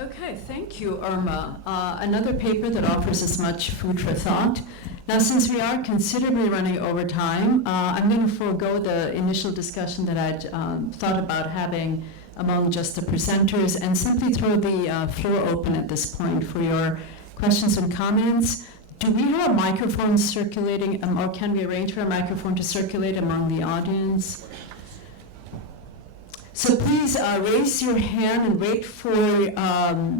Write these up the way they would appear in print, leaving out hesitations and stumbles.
Okay, thank you, Irma. Another paper that offers as much food for thought. Now, since we are considerably running over time, I'm going to forego the initial discussion that I'd thought about having among just the presenters and simply throw the floor open at this point for your questions and comments. Do we have a microphone circulating, or can we arrange for a microphone to circulate among the audience? So please raise your hand and wait for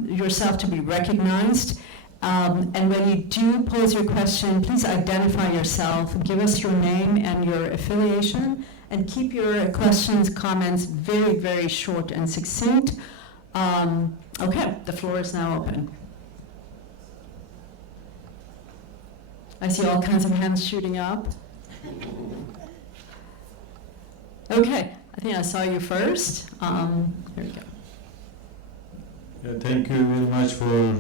yourself to be recognized. And when you do pose your question, please identify yourself, give us your name and your affiliation, and keep your questions, comments very, very short and succinct. Okay, the floor is now open. I see all kinds of hands shooting up. Okay, I think I saw you first. Here we go. Yeah, thank you very much for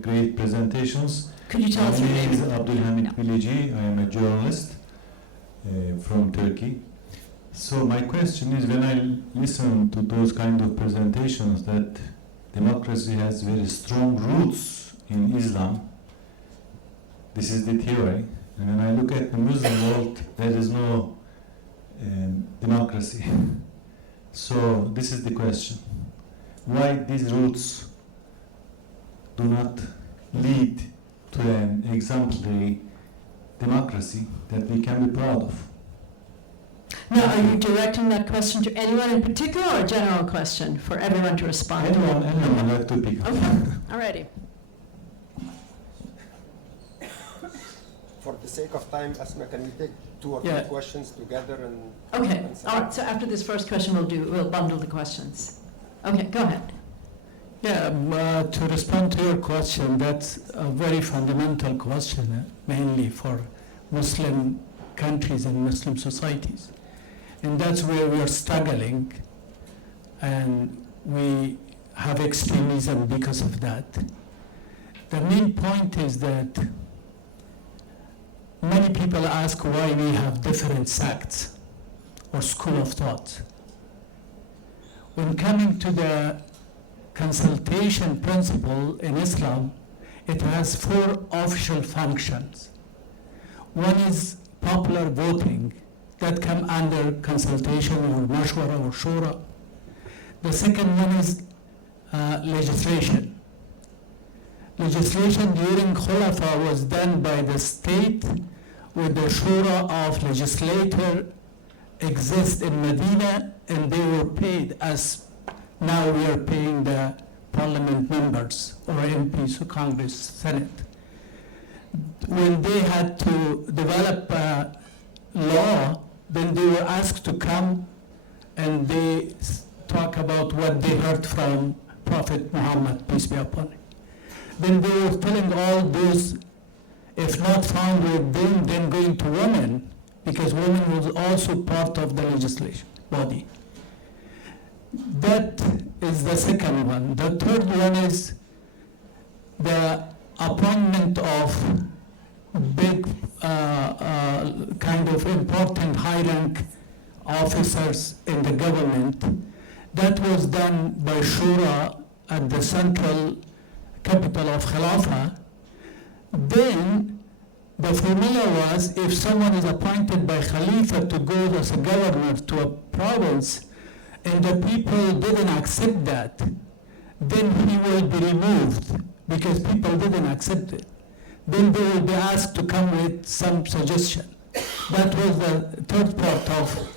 great presentations. Could you tell us your name? My name is name? Abdulhamid Bilici. I am a journalist from Turkey. So my question is, when I listen to those kind of presentations that democracy has very strong roots in Islam, this is the theory. And when I look at the Muslim world, there is no democracy. So this is the question. Why these roots do not lead to an exemplary democracy that we can be proud of? Now, are you directing that question to anyone in particular or a general question for everyone to respond to? Anyone would like to pick up. Okay, all righty. For the sake of time, Asma, can we take two or three questions together and Okay, answer? all right, so after this first question, we'll bundle the questions. Okay, go ahead. Yeah, to respond to your question, that's a very fundamental question, mainly for Muslim countries and Muslim societies. And that's where we are struggling, and we have extremism because of that. The main point is that many people ask why we have different sects or school of thought. When coming to the consultation principle in Islam, it has 4 official functions. One is popular voting, that come under consultation or mashwara or shura. The second one is legislation. Legislation during Khulafa was done by the state with the shura of legislator exist in Medina, and they were paid as now we are paying the parliament members or MPs or Congress, Senate. When they had to develop a law, then they were asked to come and they talk about what they heard from Prophet Muhammad, peace be upon him. Then they were telling all those, if not found with them, then going to women, because women was also part of the legislation body. That is the second one. The third one is the appointment of big kind of important high-rank officers in the government. That was done by Shura at the central capital of Khilafah. Then the formula was, if someone is appointed by Khalifa to go as a governor to a province and the people didn't accept that, then he will be removed because people didn't accept it. Then they will be asked to come with some suggestion. That was the third part of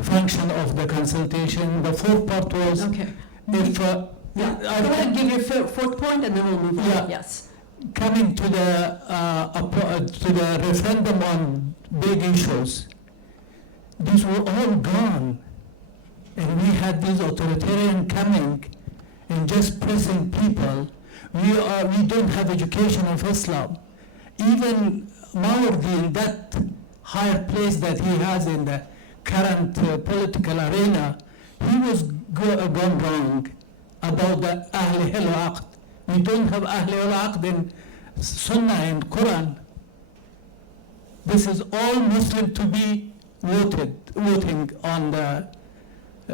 function of the consultation. The fourth part was Okay. if Go ahead and give your fourth point and then we'll move on. Yes. coming to the referendum on big issues, these were all gone, and we had these authoritarian coming and just pressing people. We don't have education of Islam. Even Mawardi, in that higher place that he has in the current political arena, he was gone wrong about the Ahl al-Aqd. We don't have Ahl al-Aqd in Sunnah and Quran. This is all Muslim to be voting on the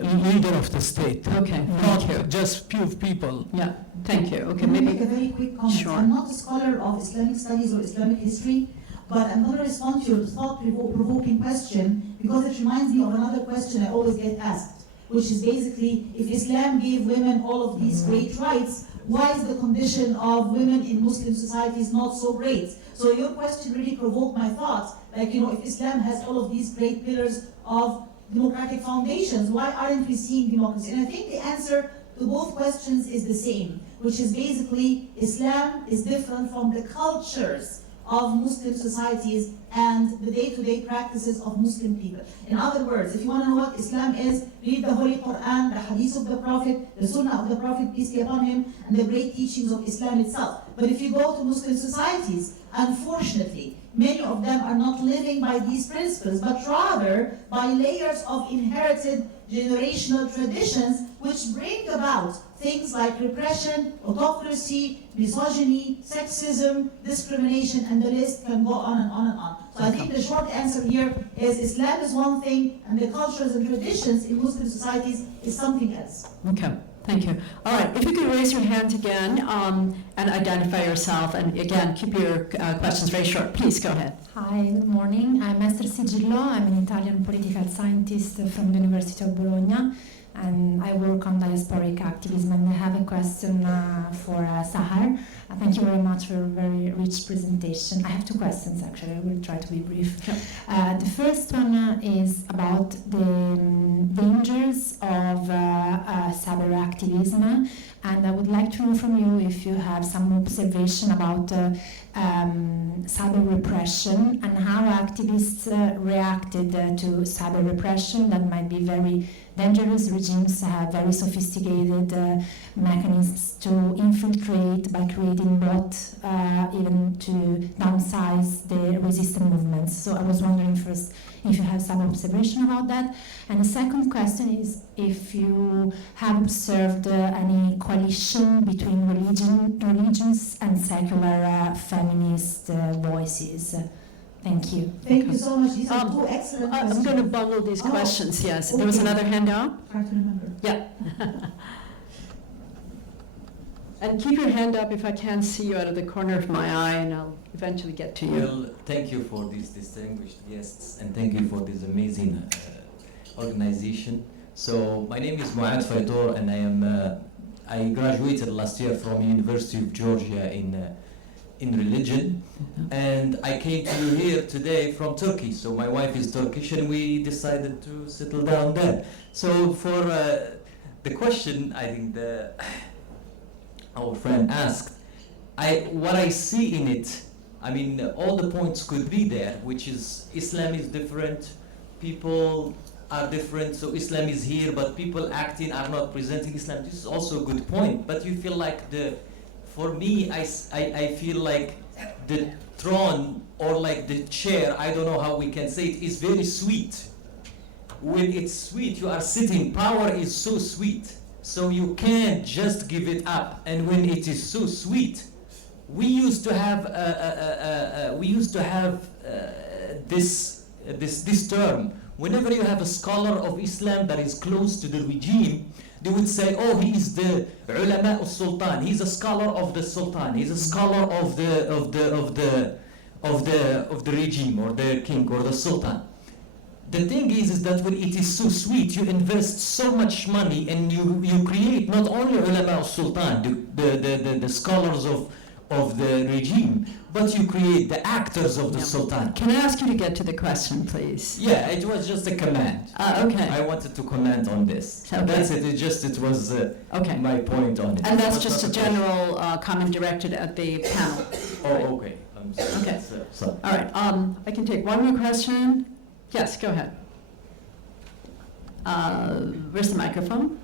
leader of the state. Okay, Not thank you. just few people. Yeah, thank you. Okay, Can I maybe. make a very quick comment? Sure. I'm not a scholar of Islamic studies or Islamic history, but I'm going to respond to your thought-provoking question because it reminds me of another question I always get asked, which is basically, if Islam gave women all of these great rights, why is the condition of women in Muslim societies not so great? So your question really provoked my thoughts. Like, if Islam has all of these great pillars of democratic foundations, why aren't we seeing democracy? And I think the answer to both questions is the same, which is basically Islam is different from the cultures of Muslim societies and the day-to-day practices of Muslim people. In other words, if you want to know what Islam is, read the Holy Quran, the Hadith of the Prophet, the Sunnah of the Prophet, peace be upon him, and the great teachings of Islam itself. But if you go to Muslim societies, unfortunately, many of them are not living by these principles, but rather by layers of inherited generational traditions which bring about things like repression, autocracy, misogyny, sexism, discrimination, and the list can go on and on and on. So I think the short answer here is Islam is one thing, and the cultures and traditions in Muslim societies is something else. Okay, thank you. All right, if you could raise your hand again and identify yourself, and again, keep your questions very short. Please go ahead. Hi, good morning. I'm Esther Sigillo. I'm an Italian political scientist from the University of Bologna, and I work on diasporic activism, and I have a question for Sahar. Thank you very much for a very rich presentation. I have two questions, actually. I will try to be brief. The first one is about the dangers of cyber activism, and I would like to know from you if you have some observation about cyber repression and how activists reacted to cyber repression that might be very dangerous. Regimes have very sophisticated mechanisms to infiltrate by creating bots, even to downsize the resistant movements. So I was wondering first if you have some observation about that. And the second question is if you have observed any coalition between religions and secular feminist voices. Thank you. Thank you so much. These are two excellent questions. I'm going to bundle these questions, yes. Okay. There was another handout? Try to remember. Yeah. And keep your hand up if I can't see you out of the corner of my eye, and I'll eventually get to you. Well, thank you for these distinguished guests, and thank you for this amazing organization. So my name is Mu'ad Faitor, and I graduated last year from University of Georgia in religion, and I came to you here today from Turkey. So my wife is Turkish, and we decided to settle down there. So for the question, I think our friend asked, what I see in it, I mean, all the points could be there, which is Islam is different, people are different, so Islam is here, but people acting are not presenting Islam. This is also a good point, but you feel like for me, I feel like the throne or like the chair, I don't know how we can say it, is very sweet. When it's sweet, you are sitting, power is so sweet. So you can't just give it up. And when it is so sweet, we used to have this term. Whenever you have a scholar of Islam that is close to the regime, they would say, "Oh, he is the ulama al-sultan. He's a scholar of the sultan. He's a scholar of the regime or the king or the sultan." The thing is that when it is so sweet, you invest so much money and you create not only ulama al-sultan, the scholars of the regime, but you create the actors of the sultan. Can I ask you to get to the question, please? Yeah, it was just a comment. Okay. I wanted to comment on this. Okay. That's it. It was Okay. my point on it. And that's But just a not general comment directed at the panel. Right. Oh, okay. I'm sorry. Okay. So. All right. I can take one more question. Yes, go ahead. Where's the microphone?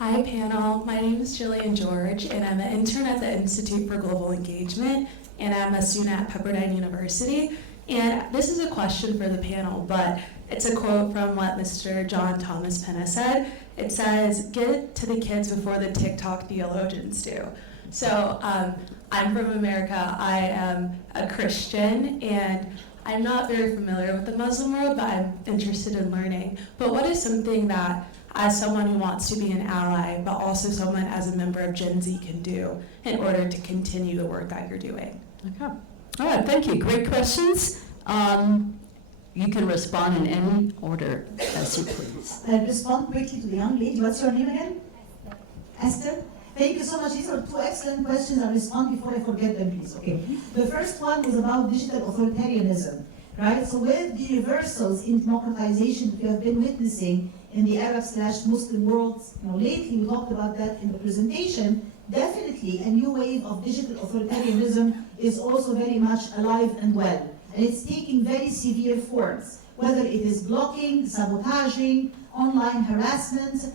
Hi panel, my name is Jillian George and I'm an intern at the Institute for Global Engagement and I'm a student at Pepperdine University. And this is a question for the panel, but it's a quote from what Mr. John Thomas Penna said. It says, "Get it to the kids before the TikTok theologians do." So I'm from America. I am a Christian, and I'm not very familiar with the Muslim world, but I'm interested in learning. But what is something that, as someone who wants to be an ally, but also someone as a member of Gen Z can do in order to continue the work that you're doing? Okay. All right, thank you. Great questions. You can respond in any order as you please. I'll respond quickly to the young lady. What's your name again? Esther? Thank you so much. These are two excellent questions. I'll respond before I forget them, please. Okay. The first one was about digital authoritarianism, right? So with the reversals in democratization we have been witnessing in the Arab/Muslim world, lately we talked about that in the presentation, definitely a new wave of digital authoritarianism is also very much alive and well. And it's taking very severe forms, whether it is blocking, sabotaging, online harassment,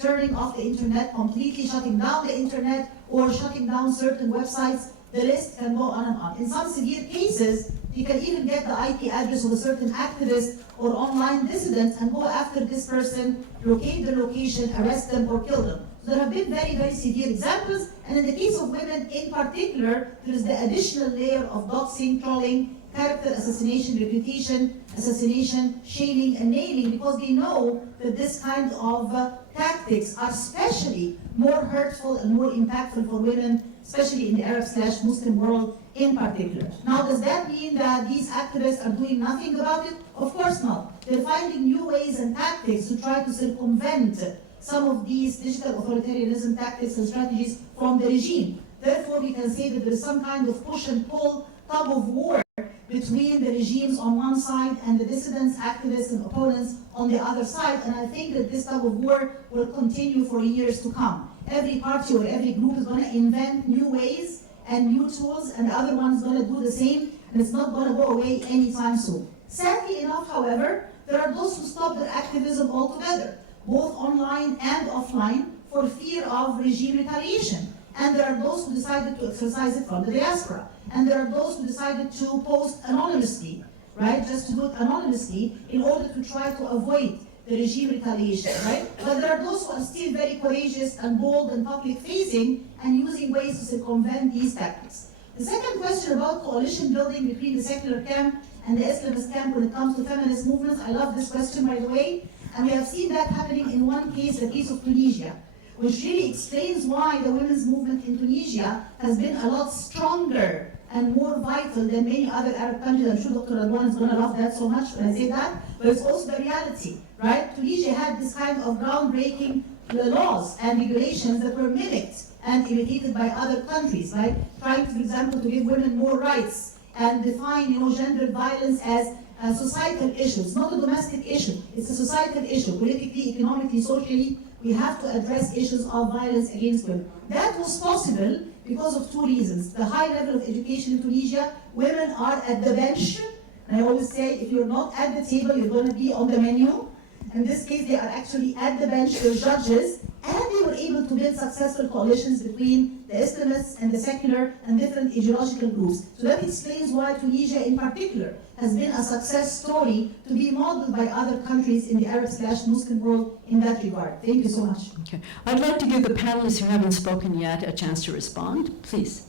turning off the internet, completely shutting down the internet, or shutting down certain websites. The list can go on and on. In some severe cases, you can even get the IP address of a certain activist or online dissident and go after this person, locate their location, arrest them, or kill them. So there have been very, very severe examples. And in the case of women in particular, there is the additional layer of doxing, trolling, character assassination, reputation assassination, shaming, and nailing, because they know that this kind of tactics are especially more hurtful and more impactful for women, especially in the Arab/Muslim world in particular. Now, does that mean that these activists are doing nothing about it? Of course not. They're finding new ways and tactics to try to circumvent some of these digital authoritarianism tactics and strategies from the regime. Therefore, we can say that there is some kind of push and pull, tug of war between the regimes on one side and the dissidents, activists, and opponents on the other side. And I think that this tug of war will continue for years to come. Every party or every group is going to invent new ways and new tools, and the other one is going to do the same, and it's not going to go away anytime soon. Sadly enough, however, there are those who stop their activism altogether, both online and offline, for fear of regime retaliation. And there are those who decided to exercise it from the diaspora. And there are those who decided to post anonymously, right? Just to do it anonymously in order to try to avoid the regime retaliation, right? But there are those who are still very courageous and bold and public-facing and using ways to circumvent these tactics. The second question about coalition building between the secular camp and the Islamist camp when it comes to feminist movements, I love this question, by the way. And we have seen that happening in one case, the case of Tunisia, which really explains why the women's movement in Tunisia has been a lot stronger and more vital than many other Arab countries. I'm sure Dr. Radwan is going to love that so much when I say that, but it's also the reality, right? Tunisia had this kind of groundbreaking laws and regulations that were mimicked and imitated by other countries, right? Trying, for example, to give women more rights and define, gender violence as a societal issue. It's not a domestic issue. It's a societal issue, politically, economically, socially. We have to address issues of violence against women. That was possible because of two reasons. The high level of education in Tunisia, women are at the bench. And I always say, if you're not at the table, you're going to be on the menu. In this case, they are actually at the bench, they're judges, and they were able to build successful coalitions between the Islamists and the secular and different ideological groups. So that explains why Tunisia in particular has been a success story to be modeled by other countries in the Arab/Muslim world in that regard. Thank you so much. Okay. I'd like to give the panelists who haven't spoken yet a chance to respond. Please.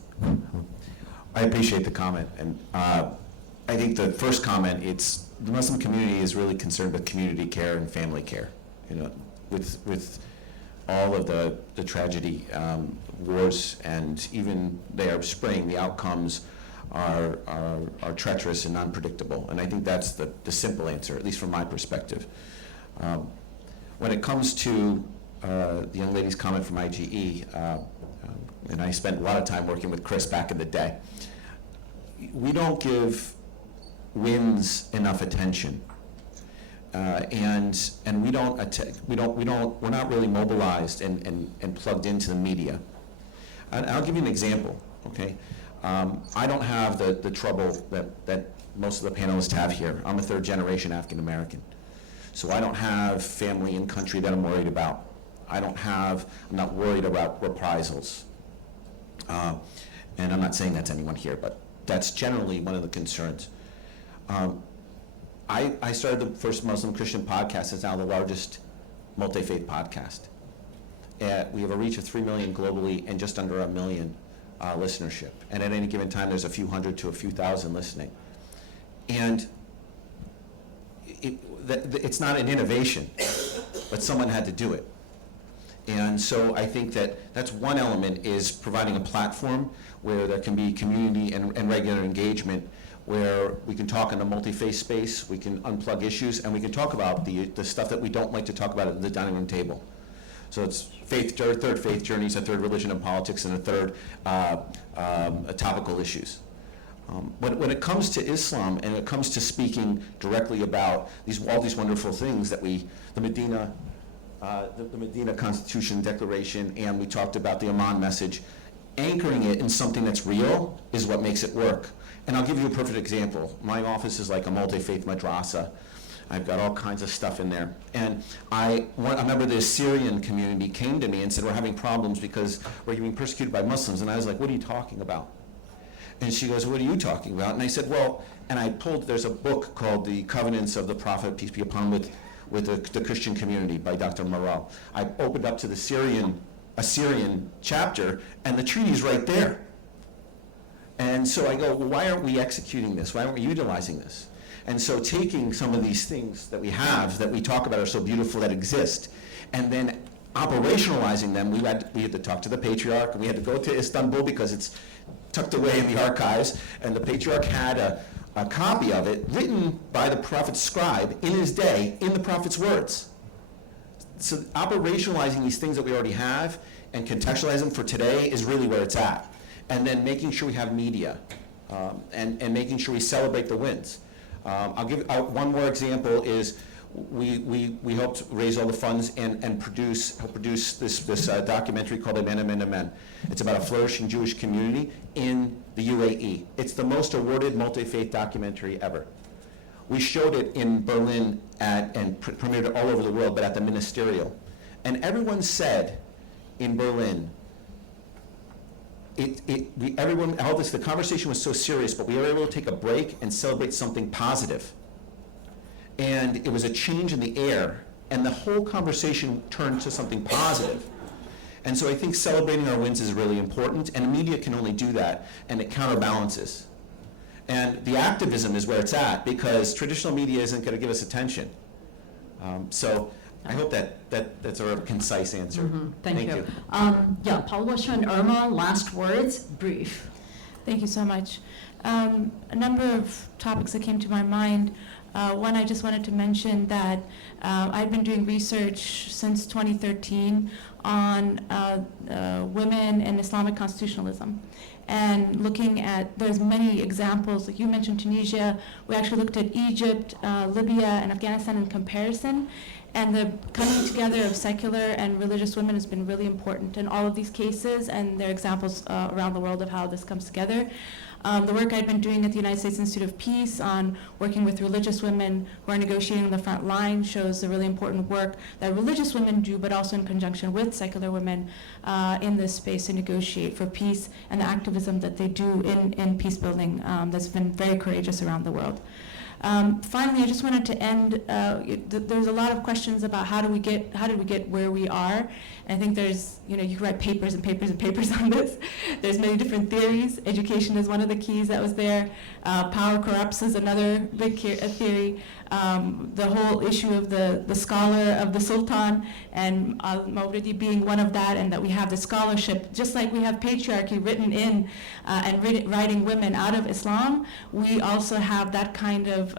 I appreciate the comment. And I think the first comment, it's the Muslim community is really concerned with community care and family care. With all of the tragedy, wars, and even the Arab Spring, the outcomes are treacherous and unpredictable. And I think that's the simple answer, at least from my perspective. When it comes to the young lady's comment from IGE, and I spent a lot of time working with Chris back in the day, we don't give wins enough attention, and we're not really mobilized and plugged into the media. And I'll give you an example. Okay, I don't have the trouble that most of the panelists have here. I'm a third generation African American, so I don't have family in country that I'm worried about. I'm not worried about reprisals, and I'm not saying that's anyone here, but that's generally one of the concerns. I started the first Muslim Christian podcast. It's now the largest multi-faith podcast. We have a reach of 3 million globally and just under 1 million listenership. And at any given time, there's a few hundred to a few thousand listening. And it's not an innovation, but someone had to do it. And so I think that that's one element, is providing a platform where there can be community and regular engagement, where we can talk in a multi-faith space, we can unplug issues, and we can talk about the stuff that we don't like to talk about at the dining room table. So it's third faith journeys, a third religion and politics, and a third topical issues. When it comes to Islam, and it comes to speaking directly about all these wonderful things that the Medina Constitution Declaration, and we talked about the Amman message, anchoring it in something that's real is what makes it work. And I'll give you a perfect example. My office is like a multi-faith madrasa. I've got all kinds of stuff in there. And I remember the Syrian community came to me and said, we're having problems because we're being persecuted by Muslims. And I was like, what are you talking about? And she goes, what are you talking about? And I said, well, and I pulled, there's a book called The Covenants of the Prophet, peace be upon him, with the Christian community by Dr. Morel. I opened up to the Assyrian chapter, and the treaty's right there. And so I go, well, why aren't we executing this? Why aren't we utilizing this? And so taking some of these things that we have, that we talk about are so beautiful, that exist, and then operationalizing them, we had to talk to the patriarch, and we had to go to Istanbul because it's tucked away in the archives, and the patriarch had a copy of it written by the prophet's scribe in his day, in the prophet's words. So operationalizing these things that we already have and contextualizing them for today is really where it's at. And then making sure we have media, and making sure we celebrate the wins. I'll give one more example. Is we helped raise all the funds and produce this documentary called MENA. It's about a flourishing Jewish community in the UAE. It's the most awarded multi-faith documentary ever. We showed it in Berlin and premiered it all over the world, but at the Ministerial. And everyone said in Berlin, the conversation was so serious, but we were able to take a break and celebrate something positive. And it was a change in the air, and the whole conversation turned to something positive. And so I think celebrating our wins is really important, and the media can only do that, and it counterbalances. And the activism is where it's at, because traditional media isn't going to give us attention. So I hope that's a concise answer. Mm-hmm. Thank you. Yeah, Paul Washer and Irma, last words, brief. Thank you so much. A number of topics that came to my mind. One, I just wanted to mention that I've been doing research since 2013 on women and Islamic constitutionalism. And looking at, there's many examples, like you mentioned Tunisia, we actually looked at Egypt, Libya, and Afghanistan in comparison. And the coming together of secular and religious women has been really important in all of these cases, and there are examples around the world of how this comes together. The work I've been doing at the United States Institute of Peace on working with religious women who are negotiating on the front line shows the really important work that religious women do, but also in conjunction with secular women in this space to negotiate for peace, and the activism that they do in peace building that's been very courageous around the world. Finally, I just wanted to end. There's a lot of questions about how did we get where we are. And I think there's, you can write papers and papers and papers on this. There's many different theories. Education is one of the keys that was there. Power corrupts is another big theory. The whole issue of the scholar of the Sultan, and Mawridi being one of that, and that we have the scholarship, just like we have patriarchy written in and writing women out of Islam, we also have that kind of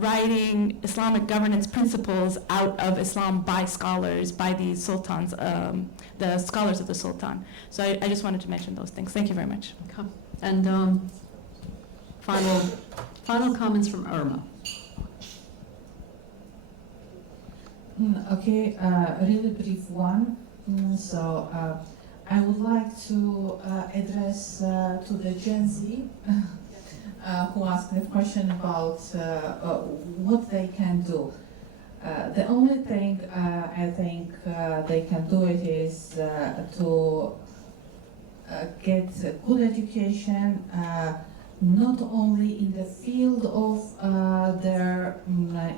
writing Islamic governance principles out of Islam by scholars, by these sultans, the scholars of the Sultan. So I just wanted to mention those things. Thank you very much. Okay. And final comments from Irma. Okay, a really brief one. So I would like to address to the Gen Z who asked the question about what they can do. The only thing I think they can do it is to get good education, not only in the field of their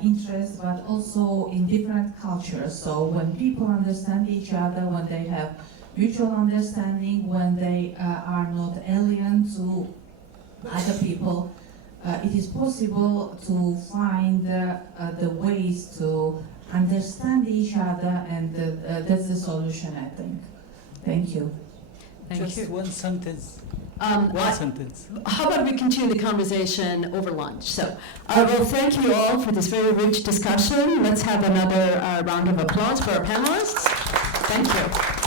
interests, but also in different cultures. So when people understand each other, when they have mutual understanding, when they are not alien to other people, it is possible to find the ways to understand each other, and that's the solution, I think. Thank you. Just one sentence. Sentence. How about we continue the conversation over lunch? So I will thank you all for this very rich discussion. Let's have another round of applause for our panelists. Thank you.